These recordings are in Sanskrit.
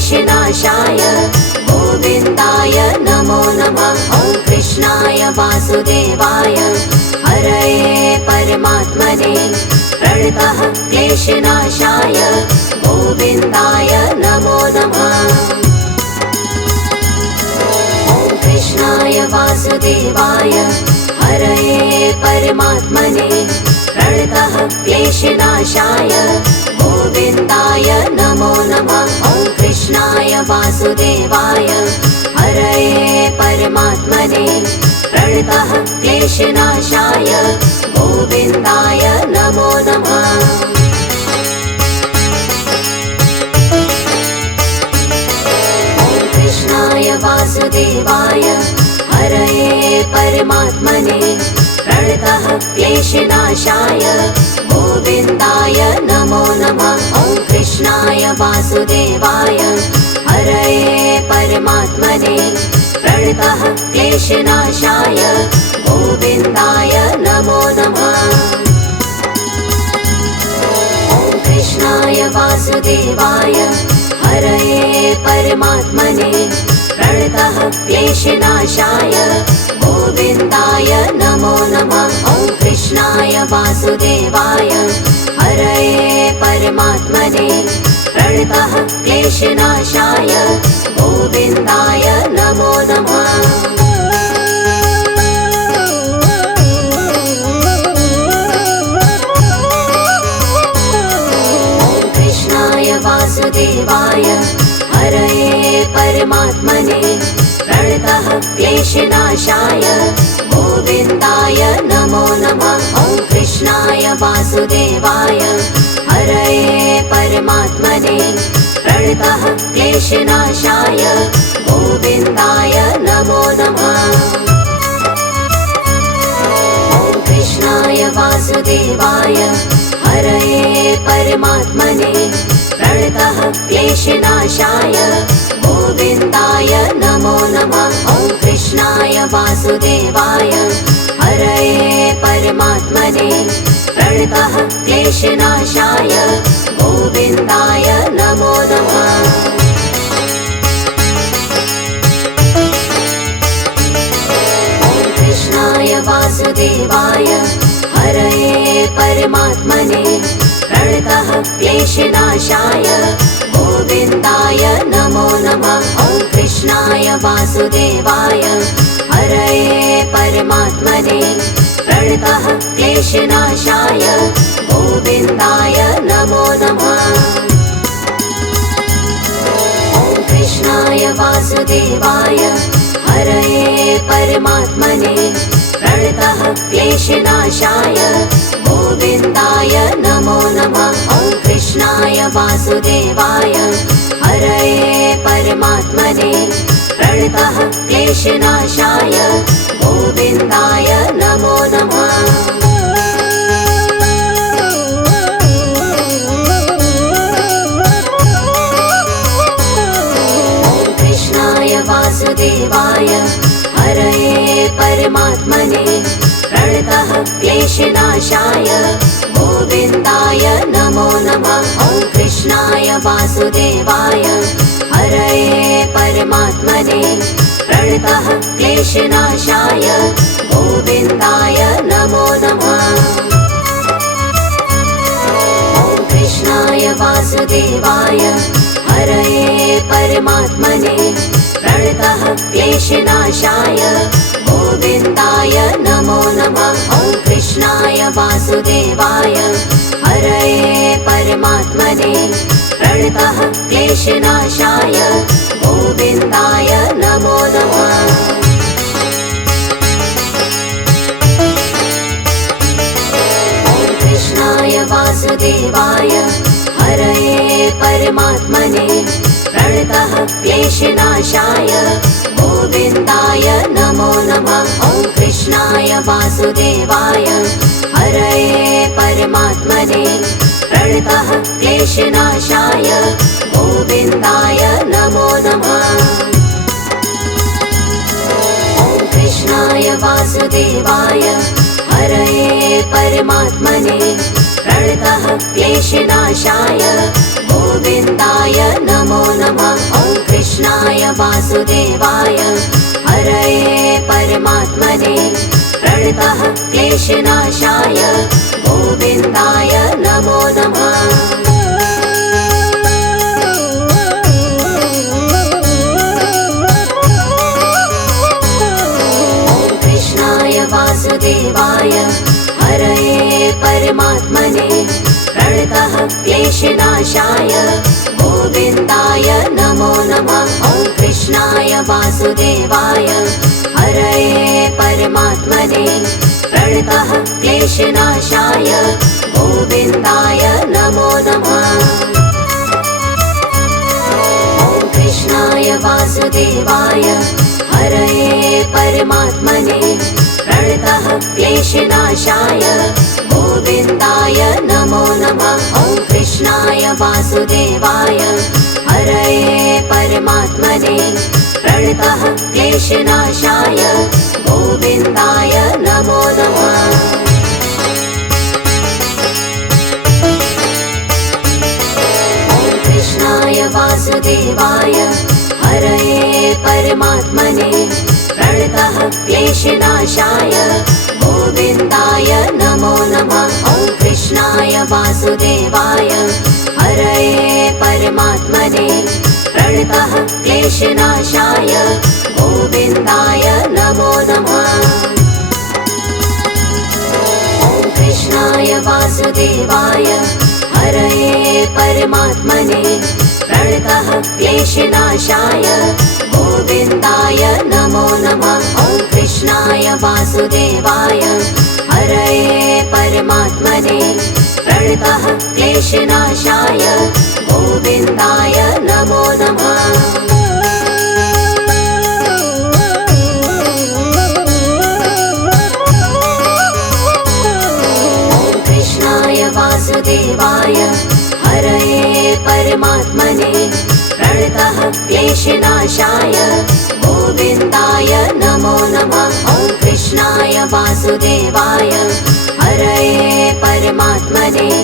क्लेशनाशाय गोविन्दाय नमो नमः। ॐ कृष्णाय वासुदेवाय हरये परमात्मने प्रणतः क्लेशनाशाय गोविन्दाय नमो नमः। ॐ कृष्णाय वासुदेवाय हरये परमात्मने प्रणतः क्लेशनाशाय गोविन्दाय नमो नमः। ॐ कृष्णाय वासुदेवाय हरये परमात्मने प्रणतः क्लेशनाशाय गोविन्दाय नमो नमः। ॐ कृष्णाय वासुदेवाय हरये परमात्मने प्रणतः क्लेशनाशाय गोविन्दाय नमो नमः। ॐ कृष्णाय वासुदेवाय हरये परमात्मने प्रणतः क्लेशनाशाय गोविन्दाय नमो नमः। ॐ कृष्णाय वासुदेवाय हरये परमात्मने प्रणतः क्लेशनाशाय गोविन्दाय नमो नमः। ॐ कृष्णाय वासुदेवाय हरये परमात्मने प्रणतः क्लेशनाशाय गोविन्दाय नमो नमः। ॐ कृष्णाय वासुदेवाय हरये परमात्मने प्रणतः क्लेशनाशाय गोविन्दाय नमो नमः। ॐ कृष्णाय वासुदेवाय हरये परमात्मने प्रणतः क्लेशनाशाय गोविन्दाय नमो नमः। ॐ कृष्णाय वासुदेवाय हरये परमात्मने प्रणतः क्लेशनाशाय गोविन्दाय नमो नमः। ॐ कृष्णाय वासुदेवाय हरये परमात्मने प्रणतः क्लेशनाशाय गोविन्दाय नमो नमः। ॐ कृष्णाय वासुदेवाय हरये परमात्मने प्रणतः क्लेशनाशाय गोविन्दाय नमो नमः। ॐ कृष्णाय वासुदेवाय हरये परमात्मने प्रणतः क्लेशनाशाय गोविन्दाय नमो नमः। ॐ कृष्णाय वासुदेवाय हरये परमात्मने प्रणतः क्लेशनाशाय गोविन्दाय नमो नमः। ॐ कृष्णाय वासुदेवाय हरये परमात्मने प्रणतः क्लेशनाशाय गोविन्दाय नमो नमः। ॐ कृष्णाय वासुदेवाय हरये परमात्मने प्रणतः क्लेशनाशाय गोविन्दाय नमो नमः। ॐ कृष्णाय वासुदेवाय हरये परमात्मने प्रणतः क्लेशनाशाय गोविन्दाय नमो नमः। ॐ कृष्णाय वासुदेवाय हरये परमात्मने प्रणतः क्लेशनाशाय गोविन्दाय नमो नमः। ॐ कृष्णाय वासुदेवाय हरये परमात्मने प्रणतः क्लेशनाशाय गोविन्दाय नमो नमः। ॐ कृष्णाय वासुदेवाय हरये परमात्मने प्रणतः क्लेशनाशाय गोविन्दाय नमो नमः। ॐ कृष्णाय वासुदेवाय हरये परमात्मने प्रणतः क्लेशनाशाय गोविन्दाय नमो नमः। ॐ कृष्णाय वासुदेवाय हरये परमात्मने प्रणतः क्लेशनाशाय गोविन्दाय नमो नमः। वासुदेवाय हरये परमात्मने प्रणतः क्लेशनाशाय गोविन्दाय नमो नमः। वासुदेवाय हरये परमात्मने प्रणतः क्लेशनाशाय गोविन्दाय नमो नमः। ॐ कृष्णाय वासुदेवाय हरये परमात्मने प्रणतः क्लेशनाशाय गोविन्दाय नमो नमः। ॐ कृष्णाय वासुदेवाय हरये परमात्मने प्रणतः क्लेशनाशाय गोविन्दाय नमो नमः। ॐ कृष्णाय वासुदेवाय हरये परमात्मने प्रणतः क्लेशनाशाय गोविन्दाय नमो नमः। ॐ कृष्णाय वासुदेवाय हरये परमात्मने प्रणतः क्लेशनाशाय गोविन्दाय नमो नमः। ॐ कृष्णाय वासुदेवाय हरये परमात्मने प्रणतः क्लेशनाशाय गोविन्दाय नमो नमः। ॐ कृष्णाय वासुदेवाय हरये परमात्मने प्रणतः क्लेशनाशाय गोविन्दाय नमो नमः। ॐ कृष्णाय वासुदेवाय हरये परमात्मने प्रणतः क्लेशनाशाय गोविन्दाय नमो नमः। ॐ कृष्णाय वासुदेवाय हरये परमात्मने प्रणतः क्लेशनाशाय गोविन्दाय नमो नमः। ॐ कृष्णाय वासुदेवाय हरये परमात्मने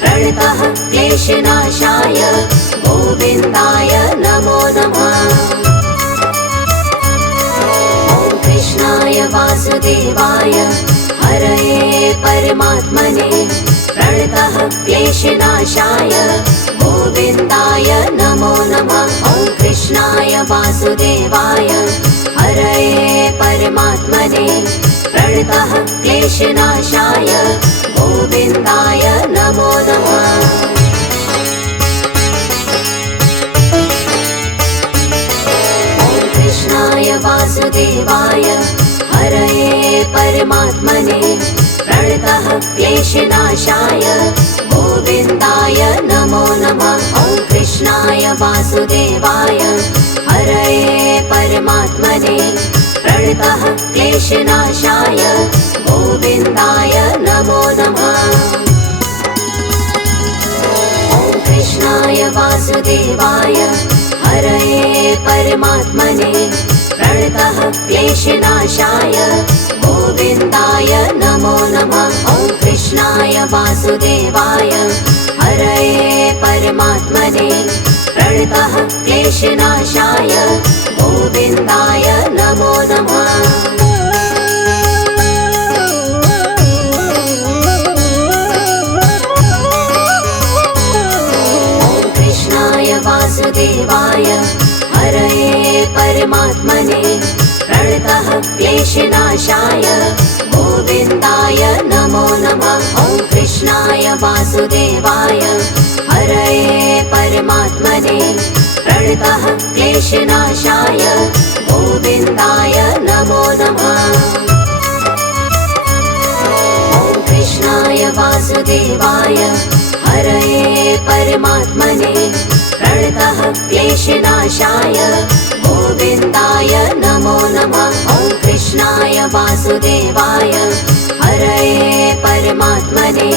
प्रणतः क्लेशनाशाय गोविन्दाय नमो नमः। ॐ कृष्णाय वासुदेवाय हरये परमात्मने प्रणतः क्लेशनाशाय गोविन्दाय नमो नमः। ॐ कृष्णाय वासुदेवाय हरये परमात्मने प्रणतः क्लेशनाशाय गोविन्दाय नमो नमः। ॐ कृष्णाय वासुदेवाय हरये परमात्मने प्रणतः क्लेशनाशाय गोविन्दाय नमो नमः। ॐ कृष्णाय वासुदेवाय हरये परमात्मने प्रणतः क्लेशनाशाय गोविन्दाय नमो नमः। ॐ कृष्णाय वासुदेवाय हरये परमात्मने प्रणतः क्लेशनाशाय गोविन्दाय नमो नमः। ॐ कृष्णाय वासुदेवाय हरये परमात्मने प्रणतः क्लेशनाशाय गोविन्दाय नमो नमः। ॐ कृष्णाय वासुदेवाय हरये परमात्मने प्रणतः क्लेशनाशाय गोविन्दाय नमो नमः। ॐ कृष्णाय वासुदेवाय हरये परमात्मने प्रणतः क्लेशनाशाय गोविन्दाय नमो नमः। ॐ कृष्णाय वासुदेवाय हरये परमात्मने प्रणतः क्लेशनाशाय गोविन्दाय नमो नमः। ॐ कृष्णाय वासुदेवाय हरये परमात्मने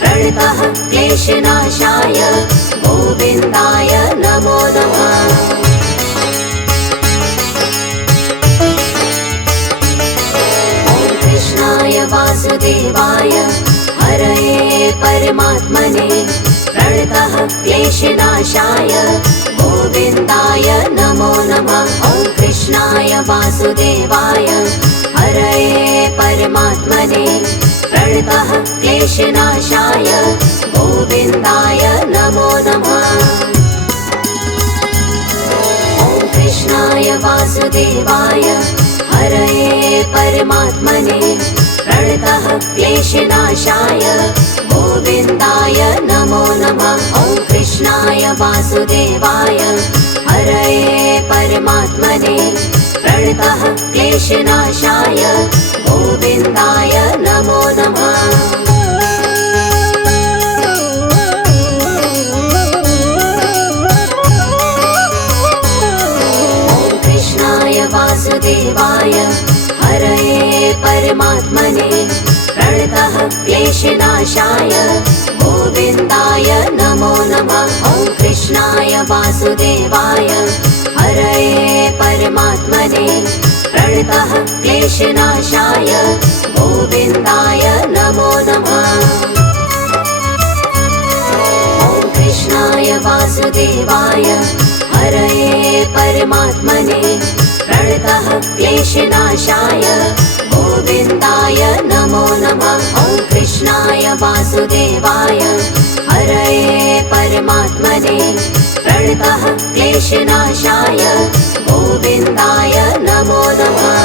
प्रणतः क्लेशनाशाय गोविन्दाय नमो नमः। ॐ कृष्णाय वासुदेवाय हरये परमात्मने प्रणतः क्लेशनाशाय गोविन्दाय नमो नमः। वासुदेवाय हरये परमात्मने प्रणतः क्लेशनाशाय गोविन्दाय नमो नमः। ॐ कृष्णाय वासुदेवाय हरये परमात्मने प्रणतः क्लेशनाशाय गोविन्दाय नमो नमः। ॐ कृष्णाय वासुदेवाय हरये परमात्मने प्रणतः क्लेशनाशाय गोविन्दाय नमो नमः। ॐ कृष्णाय वासुदेवाय हरये परमात्मने प्रणतः क्लेशनाशाय गोविन्दाय नमो नमः। ॐ कृष्णाय वासुदेवाय हरये परमात्मने प्रणतः क्लेशनाशाय गोविन्दाय नमो नमः। ॐ कृष्णाय वासुदेवाय हरये परमात्मने प्रणतः क्लेशनाशाय गोविन्दाय नमो नमः। ॐ कृष्णाय वासुदेवाय हरये परमात्मने प्रणतः क्लेशनाशाय गोविन्दाय नमो नमः।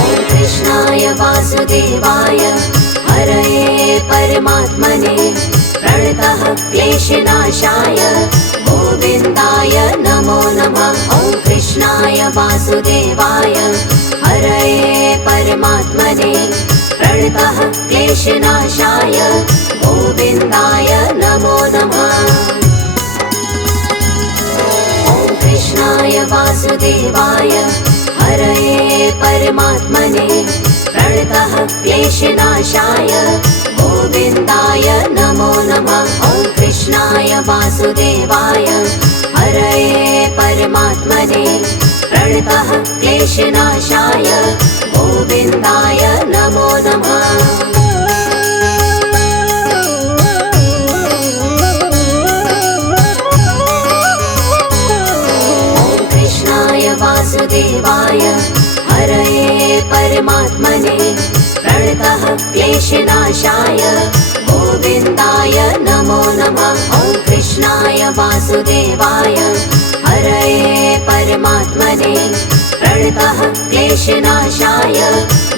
ॐ कृष्णाय वासुदेवाय हरये परमात्मने प्रणतः क्लेशनाशाय गोविन्दाय नमो नमः। ॐ कृष्णाय वासुदेवाय हरये परमात्मने प्रणतः क्लेशनाशाय गोविन्दाय नमो नमः। ॐ कृष्णाय वासुदेवाय हरये परमात्मने प्रणतः क्लेशनाशाय गोविन्दाय नमो नमः। ॐ कृष्णाय वासुदेवाय हरये परमात्मने प्रणतः क्लेशनाशाय गोविन्दाय नमो नमः। ॐ कृष्णाय वासुदेवाय हरये परमात्मने प्रणतः क्लेशनाशाय गोविन्दाय नमो नमः। ॐ कृष्णाय वासुदेवाय हरये परमात्मने प्रणतः क्लेशनाशाय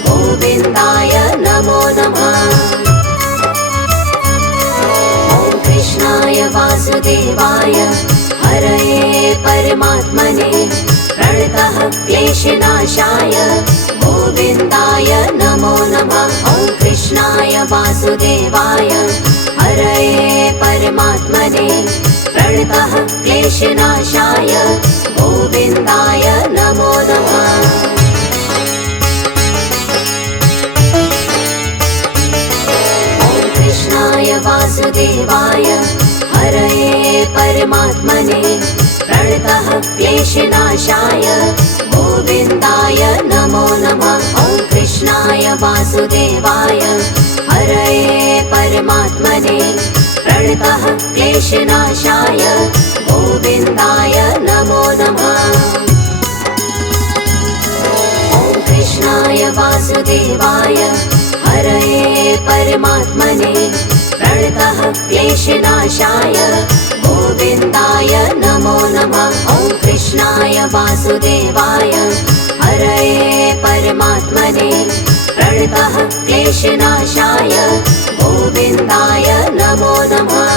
गोविन्दाय नमो नमः। ॐ कृष्णाय वासुदेवाय हरये परमात्मने प्रणतः क्लेशनाशाय गोविन्दाय नमो नमः। ॐ कृष्णाय वासुदेवाय हरये परमात्मने प्रणतः क्लेशनाशाय गोविन्दाय नमो नमः। ॐ कृष्णाय वासुदेवाय हरये परमात्मने प्रणतः क्लेशनाशाय गोविन्दाय नमो नमः। ॐ कृष्णाय वासुदेवाय हरये परमात्मने प्रणतः क्लेशनाशाय गोविन्दाय नमो नमः। ॐ कृष्णाय वासुदेवाय हरये परमात्मने प्रणतः क्लेशनाशाय गोविन्दाय नमो नमः। ॐ कृष्णाय वासुदेवाय हरये परमात्मने प्रणतः क्लेशनाशाय गोविन्दाय नमो नमः।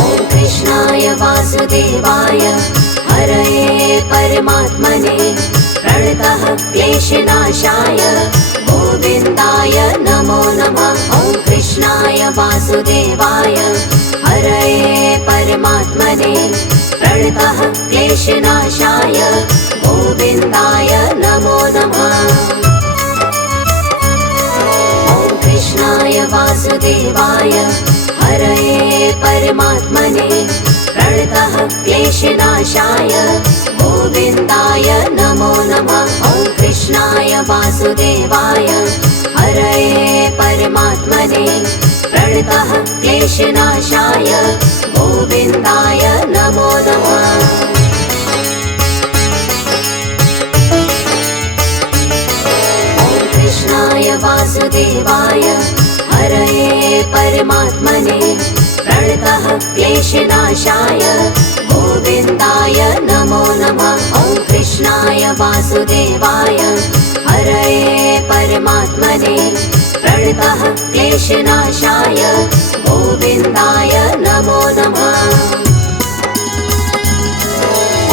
ॐ कृष्णाय वासुदेवाय हरये परमात्मने प्रणतः क्लेशनाशाय गोविन्दाय नमो नमः। ॐ कृष्णाय वासुदेवाय हरये परमात्मने प्रणतः क्लेशनाशाय गोविन्दाय नमो नमः। ॐ कृष्णाय वासुदेवाय हरये परमात्मने प्रणतः क्लेशनाशाय गोविन्दाय नमो नमः। ॐ कृष्णाय कृष्णाय वासुदेवाय हरये परमात्मने प्रणतः क्लेशनाशाय गोविन्दाय नमो नमः। कृष्णाय वासुदेवाय हरये परमात्मने प्रणतः क्लेशनाशाय गोविन्दाय नमो नमः। ॐ कृष्णाय वासुदेवाय हरये परमात्मने प्रणतः क्लेशनाशाय गोविन्दाय नमो नमः।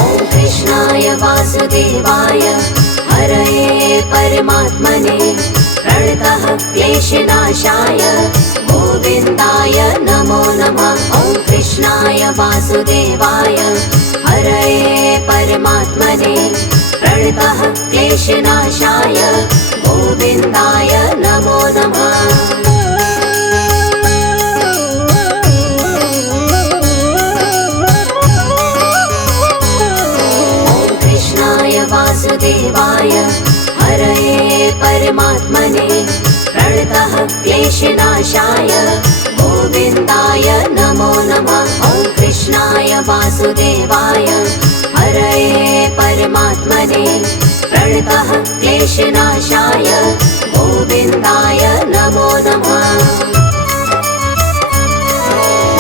ॐ कृष्णाय वासुदेवाय हरये परमात्मने प्रणतः क्लेशनाशाय गोविन्दाय नमो नमः। ॐ कृष्णाय वासुदेवाय हरये परमात्मने प्रणतः क्लेशनाशाय गोविन्दाय नमो नमः। वासुदेवाय हरये परमात्मने प्रणतः क्लेशनाशाय गोविन्दाय नमो नमः। ॐ कृष्णाय वासुदेवाय हरये परमात्मने प्रणतः क्लेशनाशाय गोविन्दाय नमो नमः।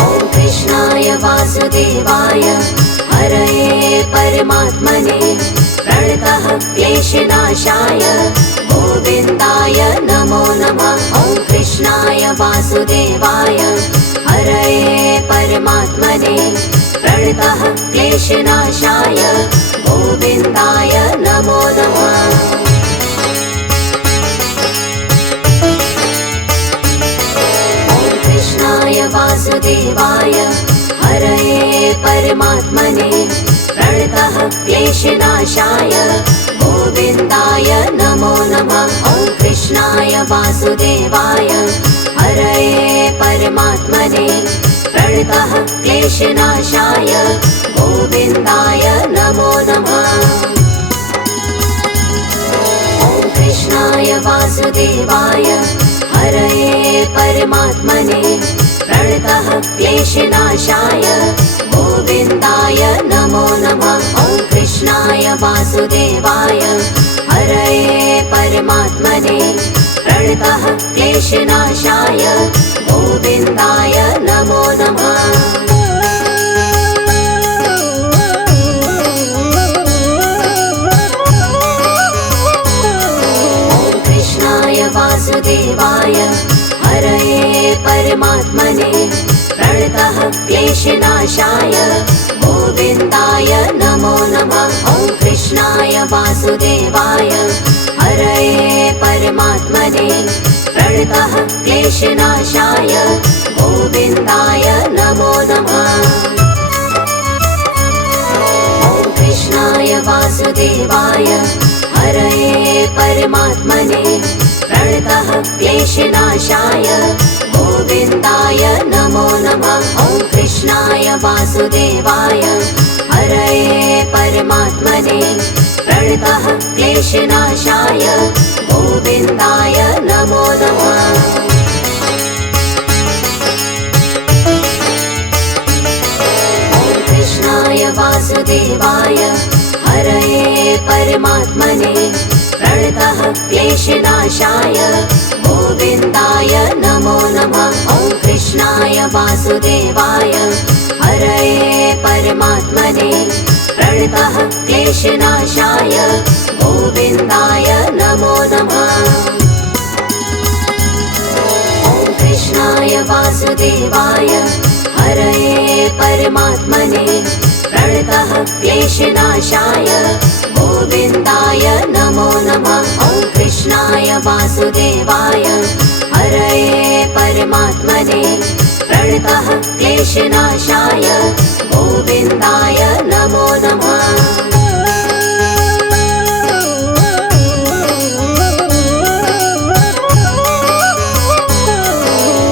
ॐ कृष्णाय वासुदेवाय हरये परमात्मने प्रणतः क्लेशनाशाय गोविन्दाय नमो नमः। ॐ कृष्णाय वासुदेवाय हरये परमात्मने प्रणतः क्लेशनाशाय गोविन्दाय नमो नमः। ॐ कृष्णाय वासुदेवाय हरये परमात्मने प्रणतः क्लेशनाशाय गोविन्दाय नमो नमः। ॐ कृष्णाय वासुदेवाय हरये परमात्मने प्रणतः क्लेशनाशाय गोविन्दाय नमो नमः। ॐ कृष्णाय वासुदेवाय हरये परमात्मने प्रणतः क्लेशनाशाय गोविन्दाय नमो नमः। ॐ कृष्णाय वासुदेवाय हरये परमात्मने प्रणतः क्लेशनाशाय गोविन्दाय नमो नमः। ॐ कृष्णाय वासुदेवाय हरये परमात्मने प्रणतः क्लेशनाशाय गोविन्दाय नमो नमः। ॐ कृष्णाय वासुदेवाय हरये परमात्मने प्रणतः क्लेशनाशाय गोविन्दाय नमो नमः। ॐ कृष्णाय वासुदेवाय हरये परमात्मने प्रणतः क्लेशनाशाय गोविन्दाय नमो नमः। ॐ कृष्णाय वासुदेवाय हरये परमात्मने प्रणतः क्लेशनाशाय गोविन्दाय नमो नमः। ॐ कृष्णाय वासुदेवाय हरये परमात्मने प्रणतः क्लेशनाशाय गोविन्दाय नमो नमः। ॐ कृष्णाय वासुदेवाय हरये परमात्मने प्रणतः क्लेशनाशाय गोविन्दाय नमो नमः। ॐ कृष्णाय वासुदेवाय हरये परमात्मने प्रणतः क्लेशनाशाय गोविन्दाय नमो नमः। ॐ कृष्णाय वासुदेवाय हरये परमात्मने प्रणतः क्लेशनाशाय गोविन्दाय नमो नमः।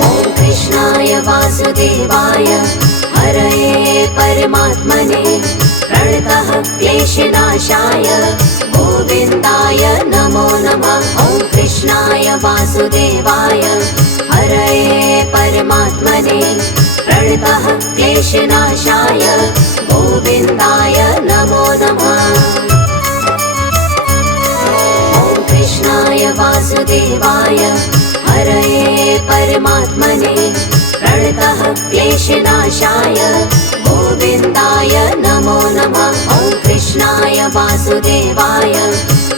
ॐ कृष्णाय वासुदेवाय हरये परमात्मने प्रणतः क्लेशनाशाय गोविन्दाय नमो वासुदेवाय हरये परमात्मने प्रणतः क्लेशनाशाय गोविन्दाय नमो नमः। ॐ कृष्णाय वासुदेवाय हरये परमात्मने प्रणतः क्लेशनाशाय गोविन्दाय नमो नमः। ॐ कृष्णाय वासुदेवाय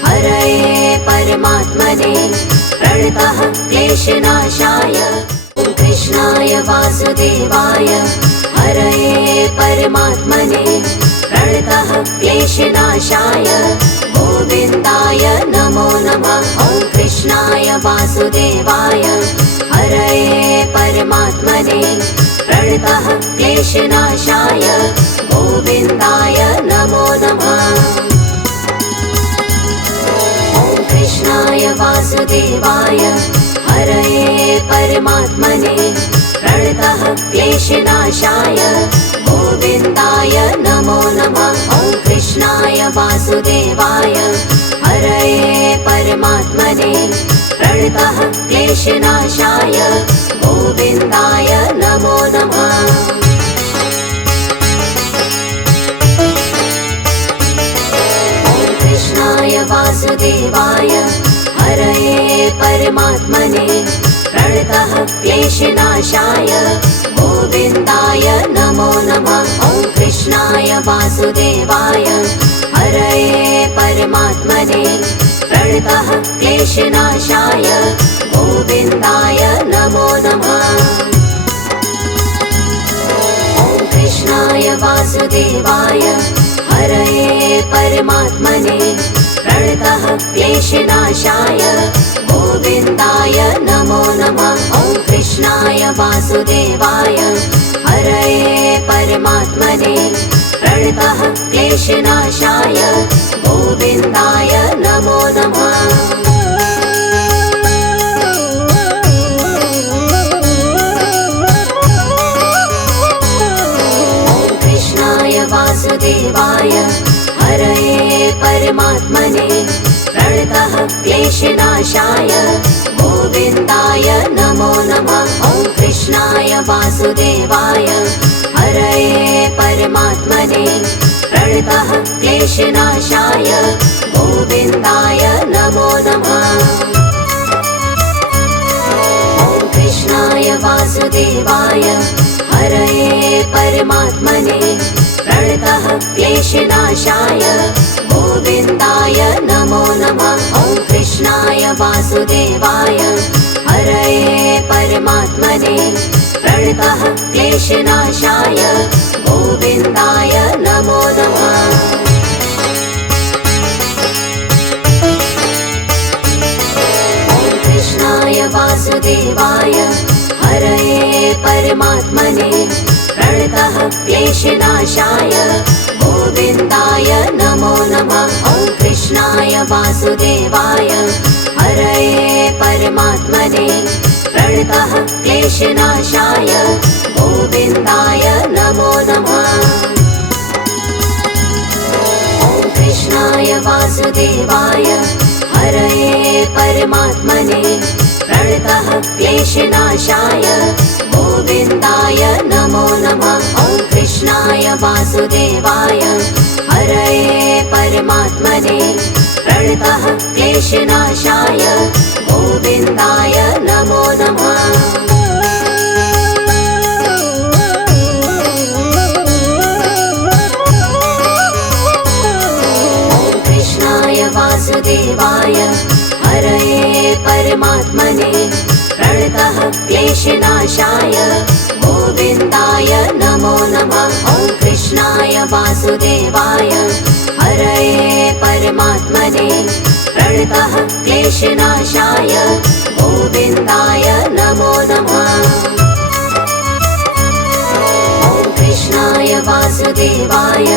हरये परमात्मने प्रणतः क्लेशनाशाय ॐ कृष्णाय वासुदेवाय हरये परमात्मने प्रणतः क्लेशनाशाय गोविन्दाय नमो नमः। ॐ कृष्णाय वासुदेवाय हरये परमात्मने प्रणतः क्लेशनाशाय गोविन्दाय नमो नमः। ॐ कृष्णाय वासुदेवाय हरये परमात्मने प्रणतः क्लेशनाशाय गोविन्दाय नमो नमः। ॐ कृष्णाय वासुदेवाय हरये परमात्मने प्रणतः क्लेशनाशाय गोविन्दाय नमो नमः। ॐ कृष्णाय वासुदेवाय हरये परमात्मने प्रणतः क्लेशनाशाय गोविन्दाय नमो नमः। ॐ कृष्णाय वासुदेवाय हरये परमात्मने प्रणतः क्लेशनाशाय गोविन्दाय नमो नमः। ॐ कृष्णाय वासुदेवाय हरये परमात्मने प्रणतः क्लेशनाशाय गोविन्दाय नमो नमः। ॐ कृष्णाय वासुदेवाय हरये परमात्मने प्रणतः क्लेशनाशाय गोविन्दाय नमो नमः। ॐ कृष्णाय वासुदेवाय हरये परमात्मने प्रणतः क्लेशनाशाय गोविन्दाय नमो नमः। ॐ कृष्णाय वासुदेवाय हरये परमात्मने प्रणतः क्लेशनाशाय गोविन्दाय नमो नमः। ॐ कृष्णाय वासुदेवाय हरये परमात्मने प्रणतः क्लेशनाशाय गोविन्दाय नमो नमः। ॐ कृष्णाय वासुदेवाय हरये परमात्मने प्रणतः क्लेशनाशाय गोविन्दाय नमो नमः। ॐ कृष्णाय वासुदेवाय हरये परमात्मने प्रणतः क्लेशनाशाय गोविन्दाय नमो नमः। ॐ कृष्णाय वासुदेवाय हरये परमात्मने प्रणतः क्लेशनाशाय गोविन्दाय नमो नमः। ॐ कृष्णाय वासुदेवाय हरये परमात्मने प्रणतः क्लेशनाशाय गोविन्दाय नमो नमः। ॐ कृष्णाय वासुदेवाय हरये परमात्मने प्रणतः क्लेशनाशाय गोविन्दाय नमो नमः। ॐ कृष्णाय वासुदेवाय हरये परमात्मने प्रणतः क्लेशनाशाय गोविन्दाय नमो नमः। ॐ कृष्णाय वासुदेवाय हरये परमात्मने प्रणतः क्लेशनाशाय गोविन्दाय नमो नमः। ॐ कृष्णाय वासुदेवाय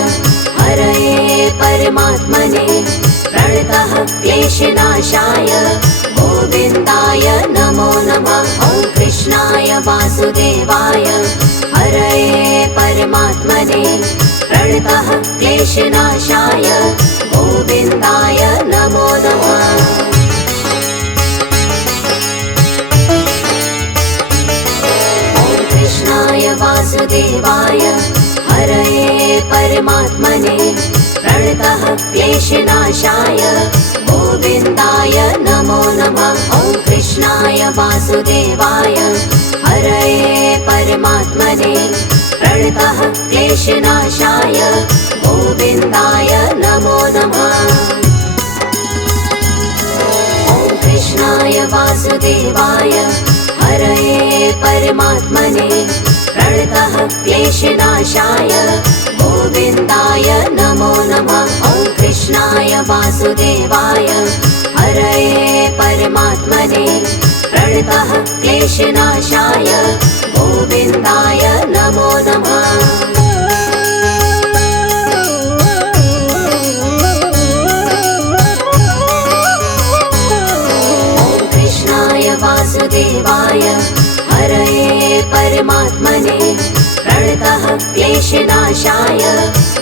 हरये परमात्मने प्रणतः क्लेशनाशाय गोविन्दाय नमो नमः। ॐ कृष्णाय वासुदेवाय हरये परमात्मने प्रणतः क्लेशनाशाय गोविन्दाय नमो नमः। परमात्मने प्रणतः क्लेशनाशाय गोविन्दाय नमो नमः। ॐ कृष्णाय वासुदेवाय हरये परमात्मने प्रणतः क्लेशनाशाय गोविन्दाय नमो नमः। ॐ कृष्णाय वासुदेवाय हरये परमात्मने प्रणतः क्लेशनाशाय गोविन्दाय नमो नमः। ॐ कृष्णाय वासुदेवाय हरये परमात्मने प्रणतः क्लेशनाशाय गोविन्दाय नमो नमः। वासुदेवाय हरये परमात्मने प्रणतः क्लेशनाशाय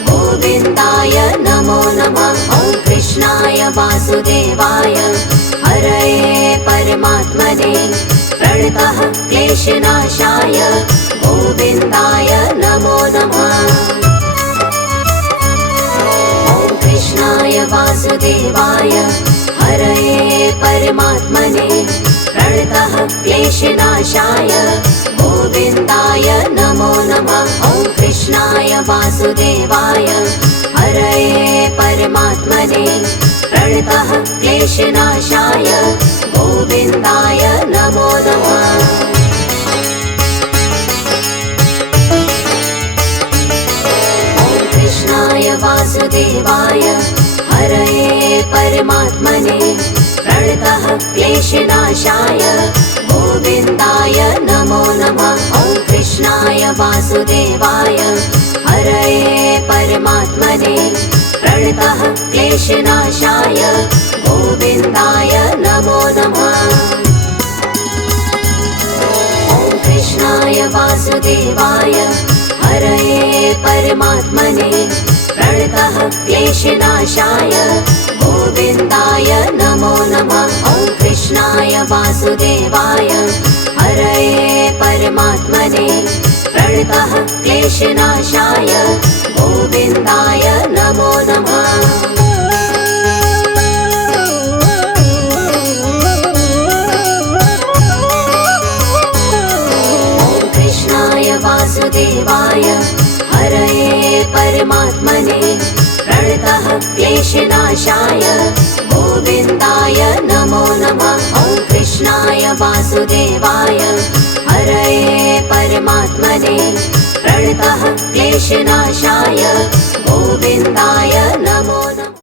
गोविन्दाय नमो नमः। ॐ कृष्णाय वासुदेवाय हरये परमात्मने प्रणतः क्लेशनाशाय गोविन्दाय नमो नमः। ॐ कृष्णाय वासुदेवाय हरये परमात्मने प्रणतः क्लेशनाशाय गोविन्दाय नमो नमः। ॐ कृष्णाय वासुदेवाय हरये परमात्मने प्रणतः क्लेशनाशाय गोविन्दाय नमो नमः। ॐ कृष्णाय वासुदेवाय हरये परमात्मने प्रणतः क्लेशनाशाय गोविन्दाय नमो नमः। ॐ कृष्णाय वासुदेवाय हरये परमात्मने प्रणतः क्लेशनाशाय गोविन्दाय नमो नमः। ॐ कृष्णाय वासुदेवाय हरये परमात्मने प्रणतः क्लेशनाशाय गोविन्दाय नमो नमः। ॐ कृष्णाय वासुदेवाय हरये परमात्मने प्रणतः क्लेशनाशाय गोविन्दाय नमो नमः। ॐ कृष्णाय वासुदेवाय हरये परमात्मने प्रणतः क्लेशनाशाय गोविन्दाय नमो नमः। ॐ कृष्णाय वासुदेवाय हरये परमात्मने प्रणतः क्लेशनाशाय गोविन्दाय नमो नमः।